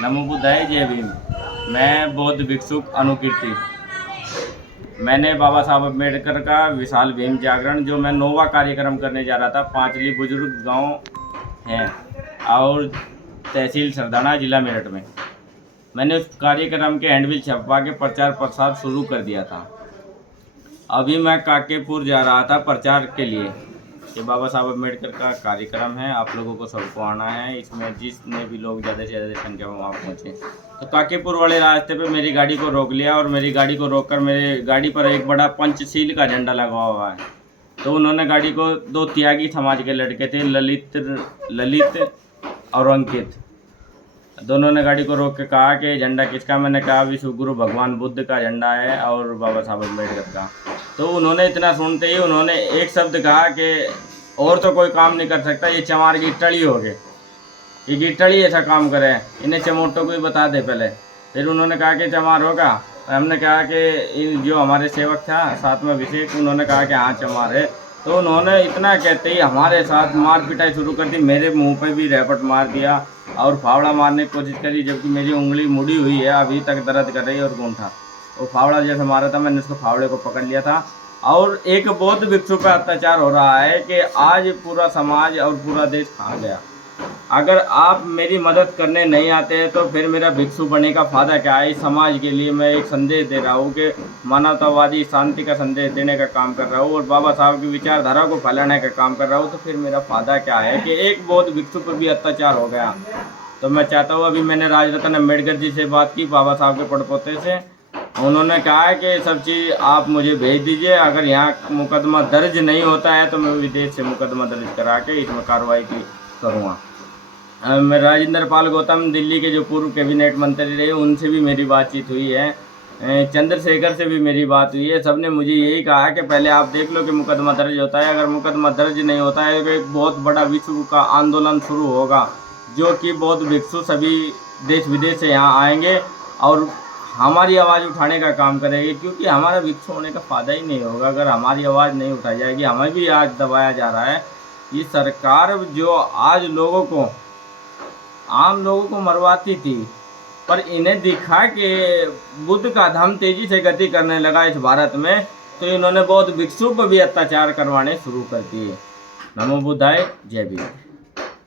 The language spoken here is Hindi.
नमो बुद्धाय जय भीम। मैं बौद्ध भिक्षुक अनुकीर्ति। मैंने बाबा साहब अम्बेडकर का विशाल भीम जागरण जो मैं 9वां कार्यक्रम करने जा रहा था, पांचली बुजुर्ग गांव है और तहसील सरदाना जिला मेरठ में। मैंने उस कार्यक्रम के हैंडबिल छपवा के प्रचार प्रसार शुरू कर दिया था। अभी मैं काकेपुर जा रहा था प्रचार के लिए। ये बाबा साहब अम्बेडकर का कार्यक्रम है, आप लोगों को सबको आना है। इसमें जितने भी लोग ज़्यादा से ज़्यादा संख्या में वहाँ पहुँचे। तो काकेपुर वाले रास्ते पे मेरी गाड़ी को रोक लिया और मेरी गाड़ी को रोककर मेरी गाड़ी पर एक बड़ा पंचशील का झंडा लगा हुआ है। तो उन्होंने गाड़ी को, दो त्यागी समाज के लड़के थे, ललित और अंकित, दोनों ने गाड़ी को रोक के कहा कि झंडा किसका। मैंने कहा विश्व गुरु भगवान बुद्ध का झंडा है और बाबा साहब अम्बेडकर का। तो उन्होंने इतना सुनते ही उन्होंने एक शब्द कहा कि और तो कोई काम नहीं कर सकता, ये चमार की टड़ी हो गए, ये गिट्टड़ी ऐसा काम करे, इन्हें चमोटो को ही बता दे पहले। फिर उन्होंने कहा कि चमार होगा। हमने कहा कि जो हमारे सेवक था साथ में अभिषेक, उन्होंने कहा कि हाँ चमार है। तो उन्होंने इतना कहते ही हमारे साथ मार पिटाई शुरू कर दी। मेरे मुंह पे भी रैपट मार दिया और फावड़ा मारने की कोशिश करी, जबकि मेरी उंगली मुड़ी हुई है, अभी तक दर्द कर रही है और गूंठा। वो फावड़ा जैसे मारा था, मैंने उसको फावड़े को पकड़ लिया था। और एक बौद्ध भिक्षु का अत्याचार हो रहा है कि आज पूरा समाज और पूरा देश खा गया। अगर आप मेरी मदद करने नहीं आते हैं तो फिर मेरा भिक्षु बनने का फ़ायदा क्या है। इस समाज के लिए मैं एक संदेश दे रहा हूँ कि मानवतावादी शांति का संदेश देने का काम कर रहा हूँ और बाबा साहब की विचारधारा को फैलाने का काम कर रहा हूँ। तो फिर मेरा फ़ायदा क्या है कि एक बौद्ध भिक्षु पर भी अत्याचार हो गया। तो मैं चाहता हूँ, अभी मैंने राजरत्न अम्बेडकर जी से बात की, बाबा साहब के पड़पोते से। उन्होंने कहा है कि सब चीज़ आप मुझे भेज दीजिए, अगर यहाँ मुकदमा दर्ज नहीं होता है तो मैं विदेश से मुकदमा दर्ज करा के इसमें कार्रवाई करूँगा। मैं राजेंद्र पाल गौतम, दिल्ली के जो पूर्व कैबिनेट मंत्री रहे, उनसे भी मेरी बातचीत हुई है। चंद्रशेखर से भी मेरी बात हुई है। सबने मुझे यही कहा है कि पहले आप देख लो कि मुकदमा दर्ज होता है। अगर मुकदमा दर्ज नहीं होता है तो एक बहुत बड़ा विश्व का आंदोलन शुरू होगा, जो कि बौद्ध भिक्षु सभी देश विदेश से यहाँ आएंगे और हमारी आवाज़ उठाने का काम करेंगे। क्योंकि हमारा भिक्षु होने का फ़ायदा ही नहीं होगा अगर हमारी आवाज़ नहीं उठाई जाएगी। हमें भी आज दबाया जा रहा है। ये सरकार जो आज आम लोगों को मरवाती थी, पर इन्हें दिखा कि बुद्ध का धर्म तेजी से गति करने लगा इस भारत में, तो इन्होंने बौद्ध भिक्षु पर भी अत्याचार करवाने शुरू कर दिए। नमो बुद्धाय जय भीम।